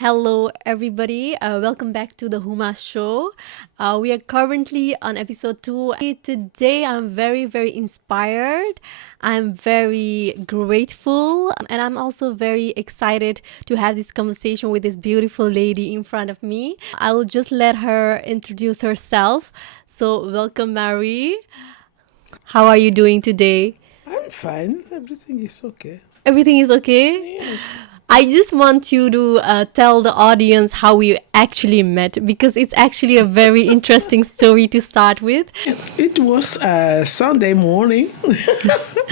Hello, everybody. Welcome back to the Humashow. We are currently on episode 2. Today, I'm very, very inspired. I'm very grateful. And I'm also very excited to have this conversation with this beautiful lady in front of me. I will just let her introduce herself. So, welcome, Mary. How are you doing today? I'm fine. Everything is okay. Everything is okay? Yes. I just want you to tell the audience how we actually met because it's actually a very interesting story to start with. It was a Sunday morning.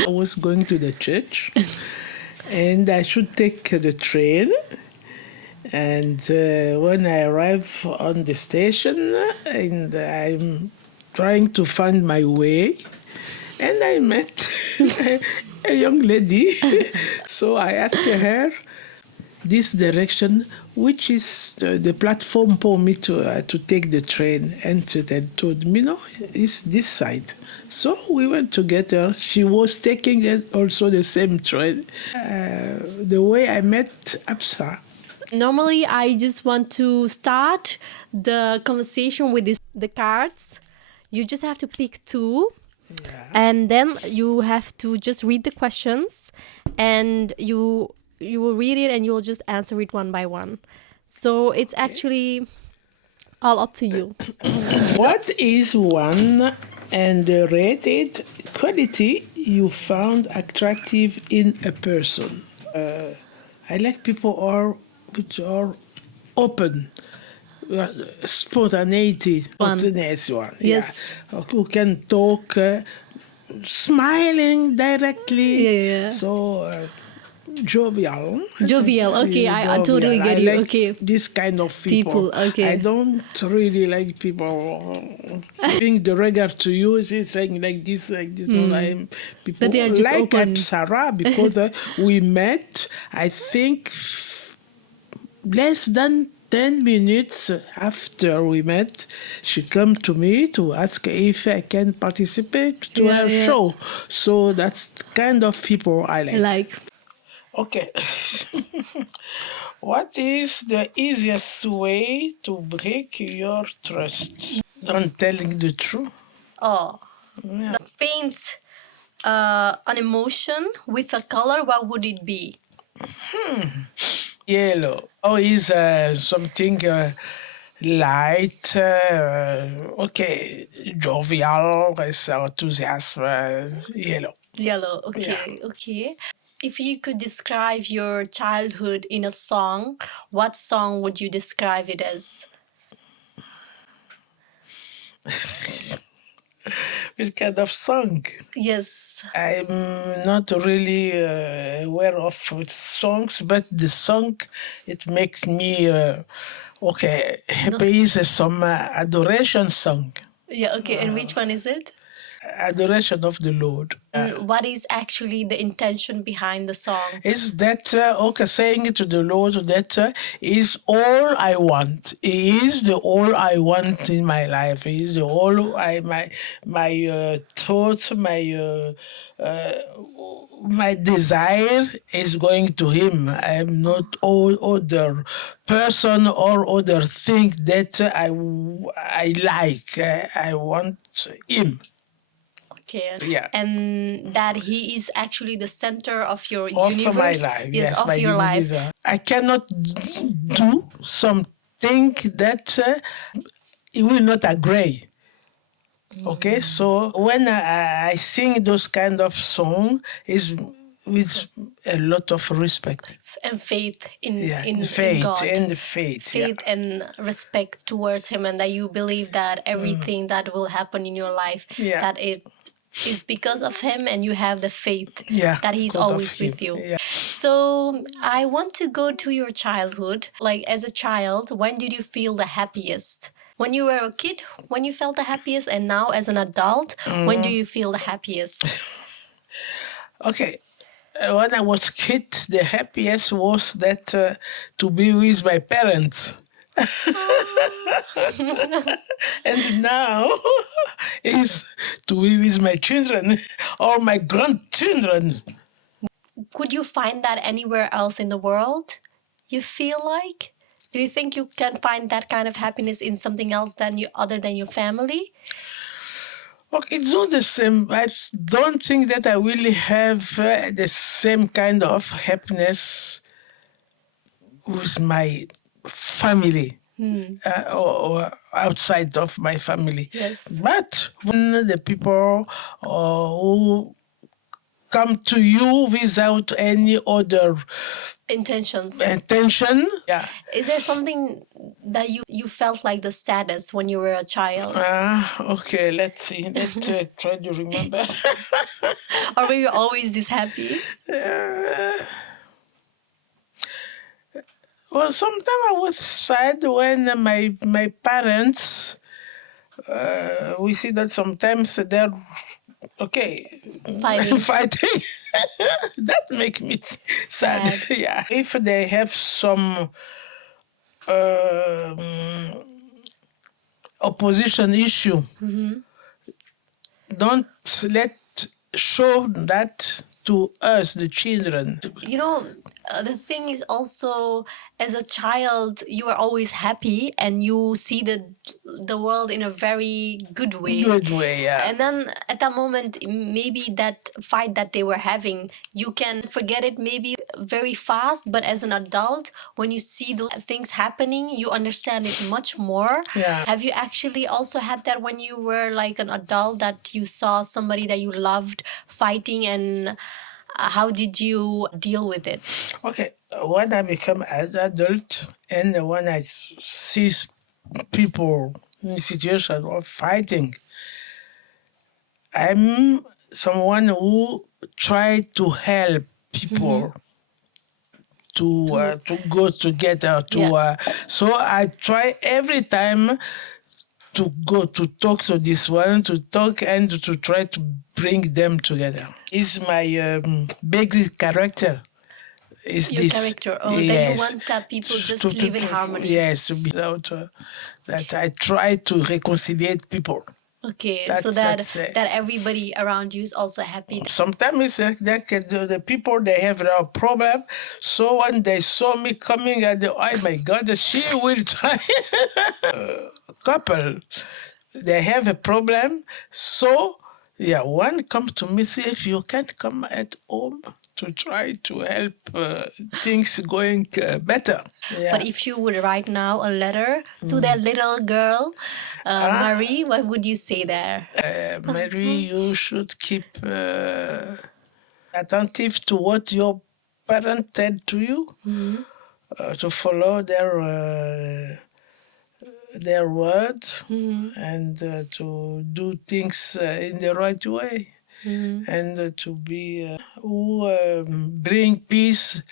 I was going to the church and I should take the train. And when I arrive on the station and I'm trying to find my way, and I met a young lady. So I asked her this direction, which is the platform for me to take the train. And she told me, no, it's this side. So we went together. She was taking also the same train. The way I met Absa. Normally, I just want to start the conversation with the cards. You just have to pick two, and then you have to just read the questions, and you will read it and you will just answer it one by one. So it's actually all up to you. What is one underrated quality you found attractive in a person? I like people which are open, spontaneous one. Yes. Yeah, who can talk, smiling directly. Yeah. So jovial. Jovial. Okay, I totally Jovial. get I you. like Okay. this kind of people. Okay. I don't really like people giving the regard to you, saying like this, like this. No, I'm people But they are just like open. Sarah because we met. I think less than 10 minutes after we met, she came to me to ask if I can participate to her show. So that's the kind of people I like. Okay. What is the easiest way to break your trust? Don't telling the truth. Oh, Yeah. paint an emotion with a color. What would it be? Yellow. Oh, is something light, okay, jovial, enthusiasm, yellow. Yellow. Okay. Okay. If you could describe your childhood in a song, what song would you describe it as? Which kind of song? Yes. I'm not really aware of songs, but the song, it makes me, okay, happy is some adoration song. Yeah. Okay. And which one is it? Adoration of the Lord. What is actually the intention behind the song? Is that okay? Saying it to the Lord that is all I want. He is the all I want in my life. He is the all my thoughts, my desire is going to Him. I'm not all other person or other thing that I like. I want Him. Okay. Yeah. And that he is actually the center of your Of universe. my life, yes, of my your life. universe. I cannot do something that he will not agree. Okay, so when I sing those kind of song, is with a lot of respect. And faith in faith in God. and faith. Faith and respect towards him, and that you believe that everything that will happen in your life, Yeah. that it is because of him, and you have the faith Yeah, that he's because of always with him. you. Yeah. So I want to go to your childhood. Like as a child, when did you feel the happiest? When you were a kid, when you felt the happiest, and now as an adult, when do you feel the happiest? Okay. When I was kid, the happiest was that to be with my parents. And now is to be with my children or my grandchildren. Could you find that anywhere else in the world? You feel like? Do you think you can find that kind of happiness in something else than you, other than your family? Okay, it's not the same. I don't think that I really have the same kind of happiness with my family or outside of my family. Yes. But when the people who come to you without any other Intentions. intention, yeah. Is there something that you felt like the saddest when you were a child? Okay, let's see. Let's try to remember. Or were you always this happy? Uh, well, sometimes I was sad when my parents. We see that sometimes they're okay Fighting. fighting. That makes me sad. Sad. Yeah, if they have some um, opposition issue, don't let show that to us, the children. You know, the thing is also, as a child, you are always happy and you see the world in a very good way. Good way, yeah. And then at that moment, maybe that fight that they were having, you can forget it maybe very fast. But as an adult, when you see those things happening, you understand it much more. Yeah. Have you actually also had that when you were like an adult, that you saw somebody that you loved fighting, and how did you deal with it? Okay, when I become an adult and when I see people in situation of fighting, I'm someone who try to help people to go together. So I try every time to go to talk to this one, to talk and to try to bring them together. It's my basic character. Is Your this character, that you want that people just live in harmony. Yes, to be out that I try to reconcile people. Okay, so that everybody around you is also happy. Sometimes it's like the people, they have a problem. So when they saw me coming, oh my God, she will try. Couple, they have a problem. So yeah, one comes to me, say, if you can't come at home to try to help things going better. Yeah. But if you would write now a letter to that little girl, Marie, what would you say there? Mary, you should keep attentive to what your parents said to you, to follow their words, and to do things in the right way, and to be who bring peace.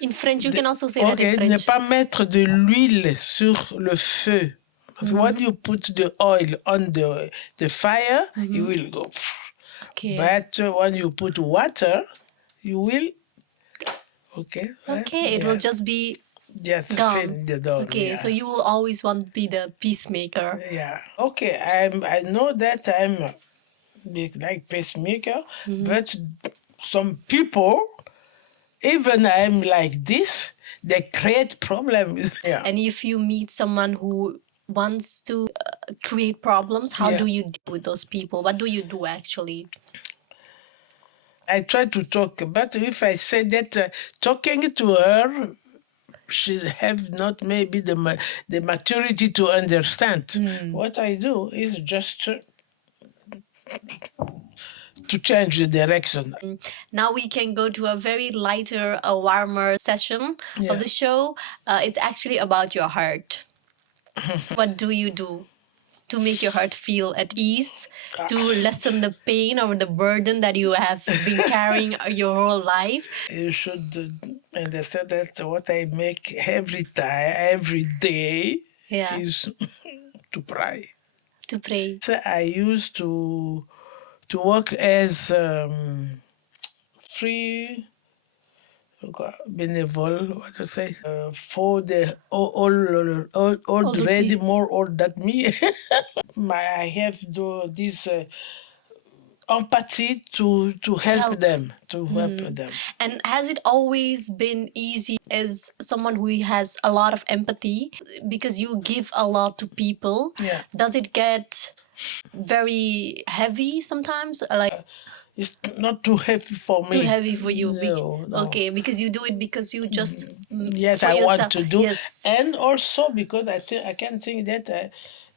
In French, you can also say that in Okay, ne French. pas mettre de l'huile sur le feu. Because when you put the oil on the fire, it will go. Okay. But when you put water, you will. Okay. Okay, it will just be Yes, gone. done. Okay, Yeah. so you will always want to be the peacemaker. Yeah. Okay. I know that I'm like pacemaker, but some people, even I'm like this, they create problems. Yeah. And if you meet someone who wants to create problems, how do you deal with those people? What do you do actually? I try to talk, but if I say that talking to her, she have not maybe the maturity to understand. What I do is just to change the direction. Now we can go to a very lighter, a warmer session of the show. It's actually about your heart. What do you do to make your heart feel at ease, to lessen the pain or the burden that you have been carrying your whole life? You should understand that what I make every time, every day, is to pray. To pray. So I used to work as free bénévole, what to say, for the old ready, more old than me. I have this empathy to help them, to help them. And has it always been easy as someone who has a lot of empathy because you give a lot to people? Yeah. Does it get very heavy sometimes? Like It's not too heavy for me. too heavy for you? No, no. Okay, because you do it because you just Yes, for I yourself. want to do. Yes. And also because I can think that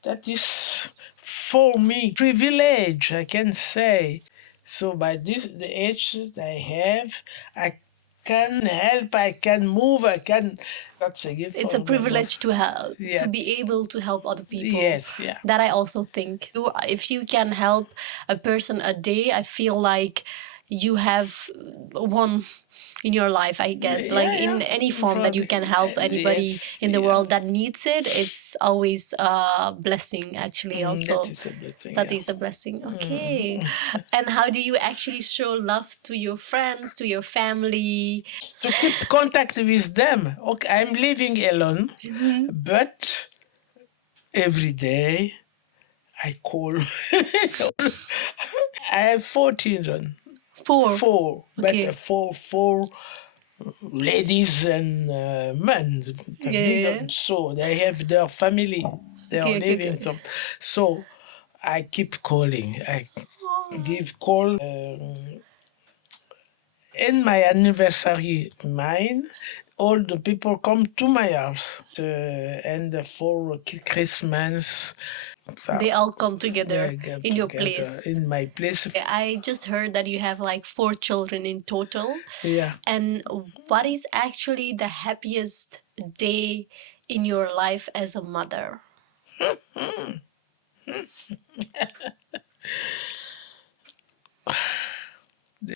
that is for me privilege, I can say. So by the age that I have, I can help, I can move, I can. That's a gift. It's for a me, privilege to help, Yeah. to be able to help other people. Yes, yeah. That I also think. If you can help a person a day, I feel like you have won in your life, I guess. Like in any form that you can help anybody Yes, in the yeah. world that needs it, it's always a blessing, actually. Also, That is a blessing. that yeah. is a blessing. Okay. And how do you actually show love to your friends, to your family? To keep contact with them. Okay, I'm living alone, but every day I call. I have 4 children. Four. Four, Okay. but four ladies and men. Yeah. So they have their family. They are Okay, okay, living okay. some. So I keep calling. I give call. In my anniversary, mine, all the people come to my house. And for Christmas, They all come together they get in your together place. in my place. I just heard that you have like 4 children in total. Yeah. And what is actually the happiest day in your life as a mother?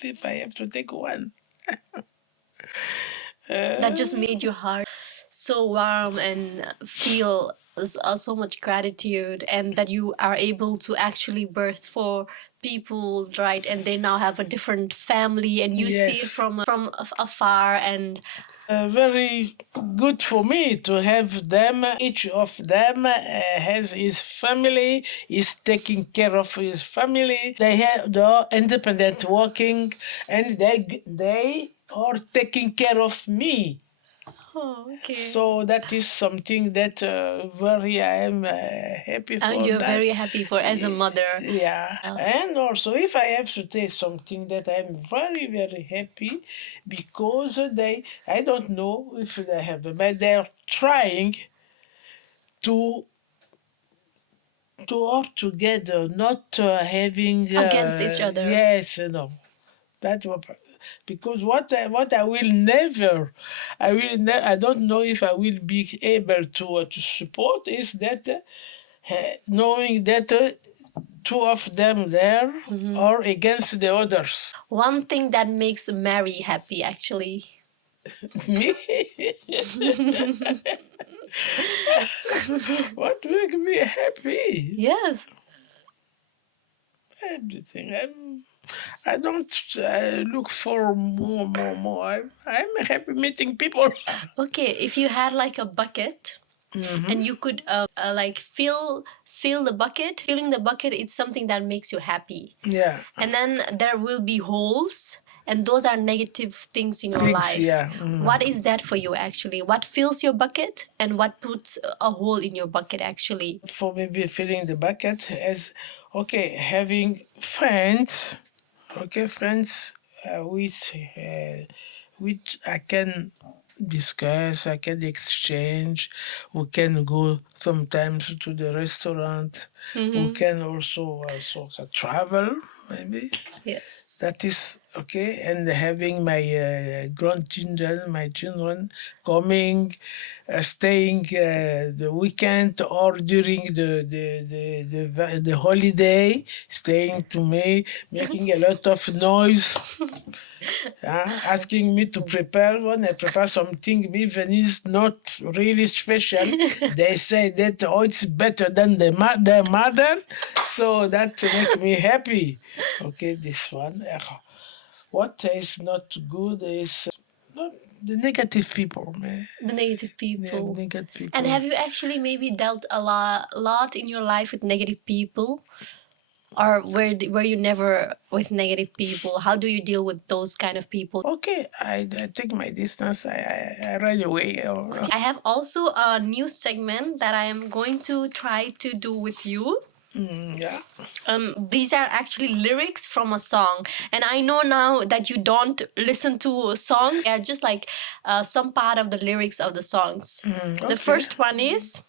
If I have to take one. That just made your heart so warm and feel so much gratitude, and that you are able to actually birth for people, right? And they now have a different family, and you see it Yes. from afar. And Very good for me to have them. Each of them has his family, is taking care of his family. They are independent working, and they are taking care of me. oh, okay. So that is something that very I am happy for. And you're that. very happy for as a mother. Yeah. And also, if I have to say something that I'm very, very happy because I don't know if they have, but they're trying to work together, not having Against each other. Yes, no, that's what. Because what I will never, I don't know if I will be able to support is that knowing that two of them there are against the others. One thing that makes Mary happy, actually. Me? What makes me happy? Yes. Everything. I don't look for more. I'm happy meeting people. Okay, if you had like a bucket and you could like fill the bucket, filling the bucket is something that makes you happy. Yeah. And then there will be holes, and those are negative things in your Things, life. yeah. What is that for you, actually? What fills your bucket and what puts a hole in your bucket, actually? For maybe filling the bucket as okay, having friends. Okay, friends which I can discuss, I can exchange. We can go sometimes to the restaurant. We can also travel, maybe. Yes. That is okay. And having my grandchildren, my children coming, staying the weekend or during the holiday, staying to me, making a lot of noise, asking me to prepare. When I prepare something, even it's not really special, they say that oh, it's better than their mother, so that make me happy. Okay, this one. What is not good is not the negative people, man. The negative Yeah, people. negative people. And have you actually maybe dealt a lot in your life with negative people? Or were you never with negative people? How do you deal with those kind of people? Okay, I take my distance. I run away. I have also a new segment that I am going to try to do with you. Yeah. These are actually lyrics from a song, and I know now that you don't listen to songs. They are just like some part of the lyrics of the songs. The Okay. first one is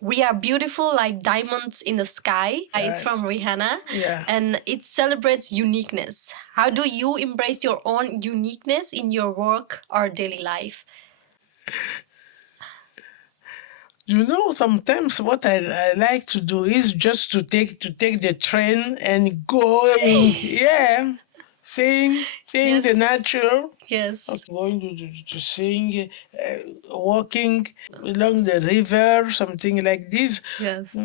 "We Are Beautiful Like Diamonds in the Sky." It's from Rihanna. Yeah. And it celebrates uniqueness. How do you embrace your own uniqueness in your work or daily life? You know, sometimes what I like to do is just to take the train and going. Yeah. Seeing the Yes. nature. Yes. Going to sing, walking along the river, something like this. Yes.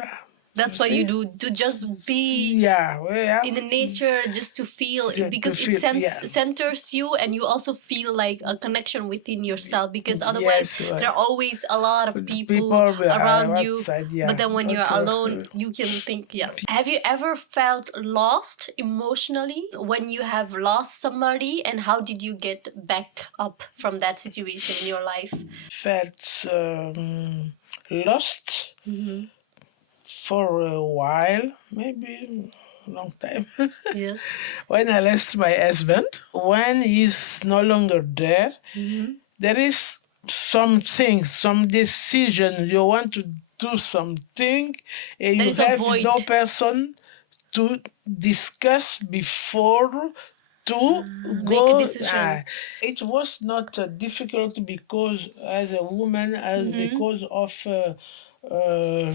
Ah, That's you what you see? do, to just be Yeah, well, yeah. in the nature, just to feel, To because it feel, yeah. centers you, and you also feel like a connection within yourself, because otherwise Yes, well, there are always a lot of people people around are you. outside, yeah. But then when you're Okay. alone, you can think. Yes. Have you ever felt lost emotionally when you have lost somebody, and how did you get back up from that situation in your life? Felt lost for a while, maybe a long time. Yes. When I lost my husband, when he's no longer there, there is something, some decision you want to do something, and There you is a have no void. person to discuss before to Make a go. decision. It was not difficult because as a woman, as because of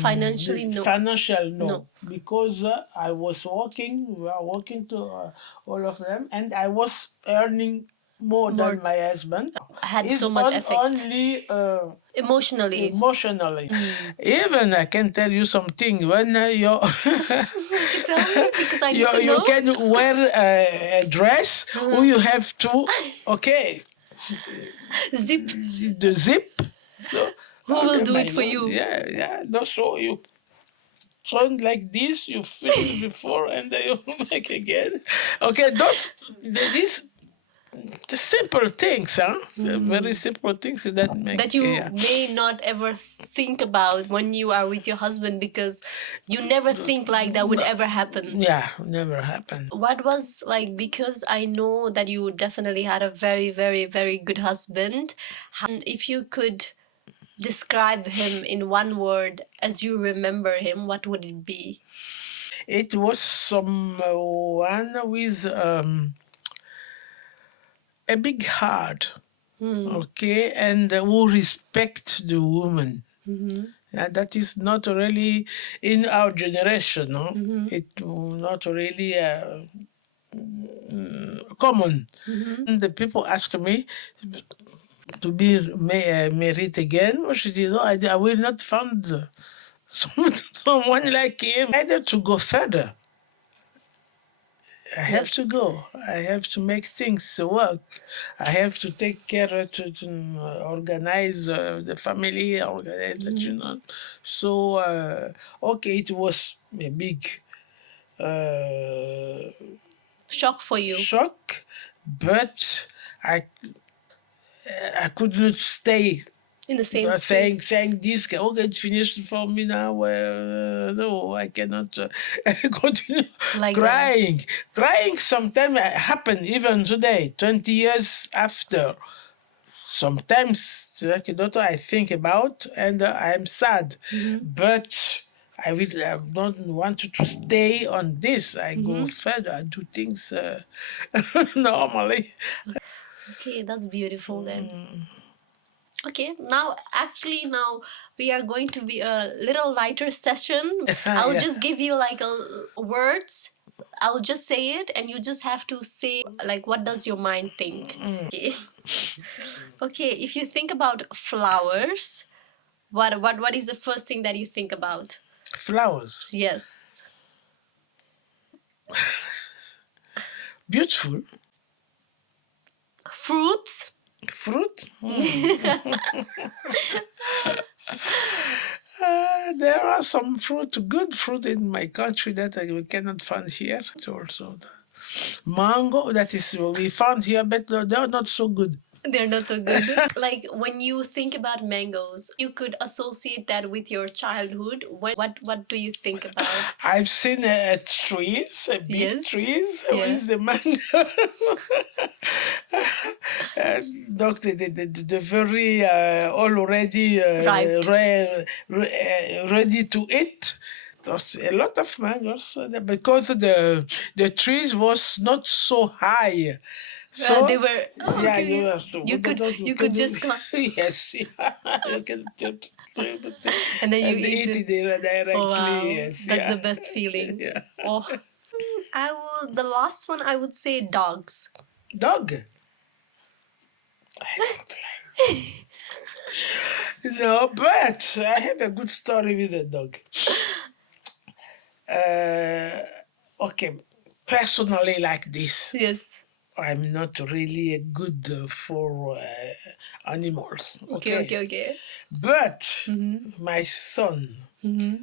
Financially, no. financial, no. No. Because I was working, we are working to all of them, and I was earning more More. than my husband. Had It's so much effect. only Emotionally. emotionally. Even I can tell you something when you You tell me, because I need to you know. can wear a dress or you have to okay Zip. the zip. So Who will okay, do my it for God, you? yeah. No, so you turn like this, you finish before, and then you make again. Okay, these the simple things, huh? The very simple things that make That you may not ever think about when you are with your husband, because you never think like that would ever happen. yeah, never happened. What was like, because I know that you definitely had a very, very, very good husband. If you could describe him in one word as you remember him, what would it be? It was someone with a big heart, okay, and who respect the woman. That is not really in our generation, no? It not really common. And the people ask me to be married again. She did, no, I will not find someone like him. Either to go further. I have to Yes. go. I have to make things work. I have to take care to organize the family, organize the children. So, okay, it was a big uh, Shock for you. shock, but I couldn't stay In the same saying this. Okay, it's finished for me now. No, I cannot continue Like crying sometimes happen even today 20 years after. Sometimes like a daughter I think about and I'm sad, but I don't want to stay on this. I go further. I do things normally. Okay, that's beautiful then. Okay, now we are going to be a little lighter session. I'll Yeah. just give you like words. I'll just say it, and you just have to say like, what does your mind think? Okay. Okay, if you think about flowers, what is the first thing that you think about? Flowers. Yes. Beautiful. Fruits. Fruit? There are some fruit, good fruit in my country that we cannot find here. Also, the mango that is we found here, but they are not so good. They're not so good. Like when you think about mangoes, you could associate that with your childhood. What do you think about? I've seen trees, big Yes. trees Yeah. with the mango. Donc the very already Ripe. ready to eat. There's a lot of mangoes because the trees was not so high. So They were yeah, okay. you have to. You could just climb. Yes, you can And then you and eat eat it. it Oh wow, directly. Yes, that's yeah. the best feeling. Yeah. Oh, the last one I would say dogs. Dog. I don't like. No, but I have a good story with a dog. Okay, personally, like this, Yes. I'm not really good for animals. Okay. But Mm-hmm. my son, Mm-hmm.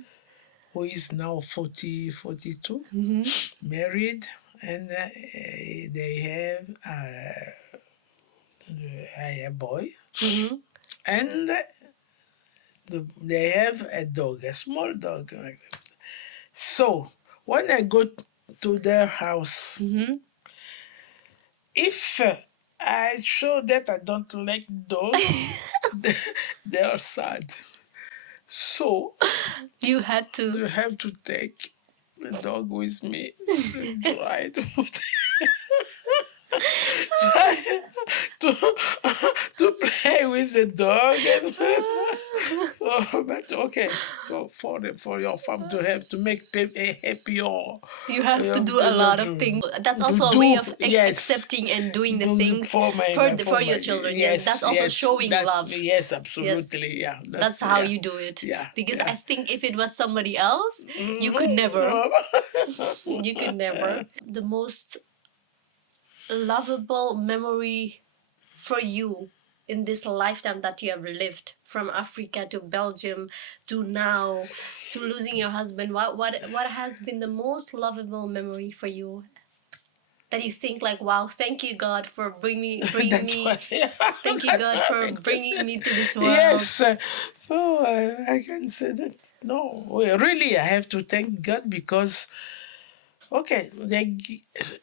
who is now 40, 42, Mm-hmm. married, and they have a boy, Mm-hmm. and they have a dog, a small dog. Like that. So when I go to their house, Mm-hmm. if I show that I don't like dogs, they are sad. So You had to. you have to take the dog with me and try to, to play with the dog. And so, but okay, for your farm to have to make a happier. You have to do a To, lot of things. That's to also a way do of yes accepting and doing the do things for my for my your children. Yes, that's yes also yes showing that love. yes Yes, absolutely yeah that's how yeah you do it. yeah Because I yeah. think if it was somebody else, you could never. You could never. The most lovable memory for you in this lifetime that you have lived from Africa to Belgium to now to losing your husband? What has been the most lovable memory for you that you think like, wow, thank you God for bringing That's me, what yeah, thank you that's God what I for mean. bringing me to this world. Yes, so I can say that no, really, I have to thank God because okay,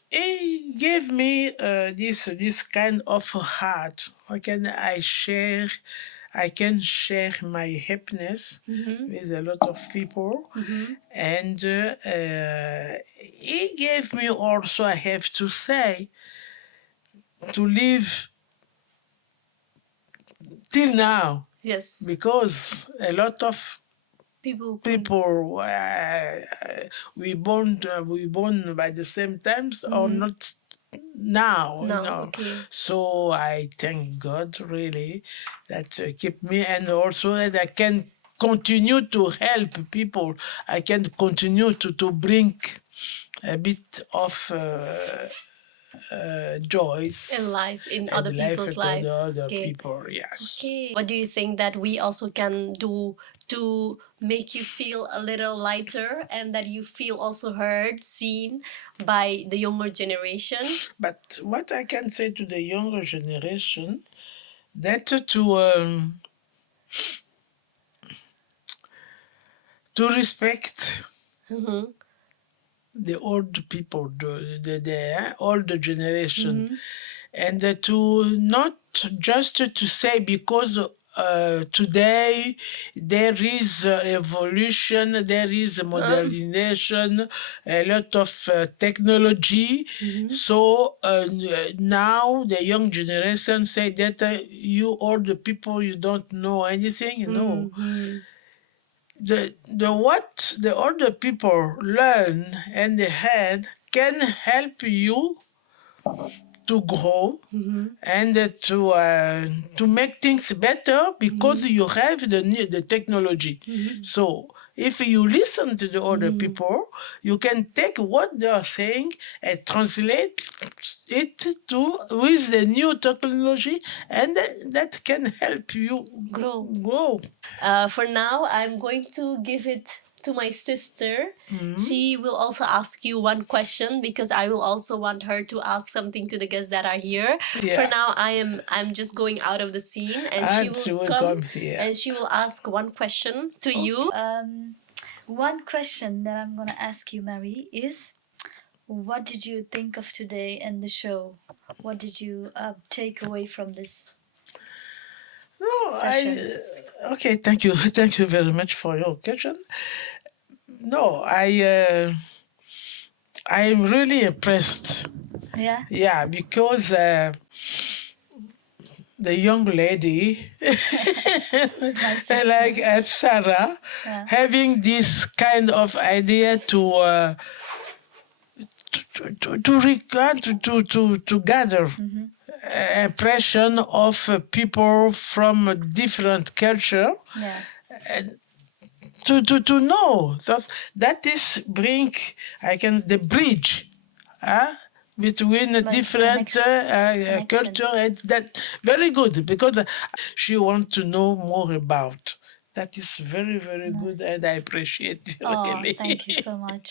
He gave me this kind of heart. I can share my happiness Mm-hmm. with a lot of people, Mm-hmm. and He gave me also. I have to say to live till now Yes. because a lot of People. people we born by the same times or Mm-hmm. not now No. Okay. so I thank God really that keep me and also that I can continue to help people. I can continue to bring a bit of joys In life, in and other life people's to the life. other Okay. people. Yes. Okay. What do you think that we also can do to make you feel a little lighter and that you feel also heard, seen by the younger generation? But what I can say to the younger generation that to respect Mm-hmm. the old people, the older generation, Mm-hmm. and to not just to say because today there is evolution, there is modernization, a lot of technology. Mm-hmm. So now the young generation say that you older people you don't know anything. No, Mm-hmm. the what the older people learn and they had can help you to grow Mm-hmm. and to make things better because Mm-hmm. you have the technology. Mm-hmm. So if you listen to the other people, you can take what they are saying and translate it to with the new technology, and that can help you grow. For now, I'm going to give it to my sister. She will also ask you one question because I will also want her to ask something to the guests that are here. For Yeah. now, I'm just going out of the scene, and And she she will will come come here. and she will ask one question to you. One question that I'm gonna ask you, Mary, is what did you think of today and the show? What did you take away from this No, session? okay. Thank you, thank you very much for your question. No, I'm really impressed. Yeah. Yeah, because the young lady, like Sarah, Yeah. having this kind of idea to regard to gather impression of people from a different culture, Yeah. to know that is bring the bridge, between the Like different connection. culture, and that very good because she wants to know more about. That is very, very good, and I appreciate it Oh, really. thank you so much.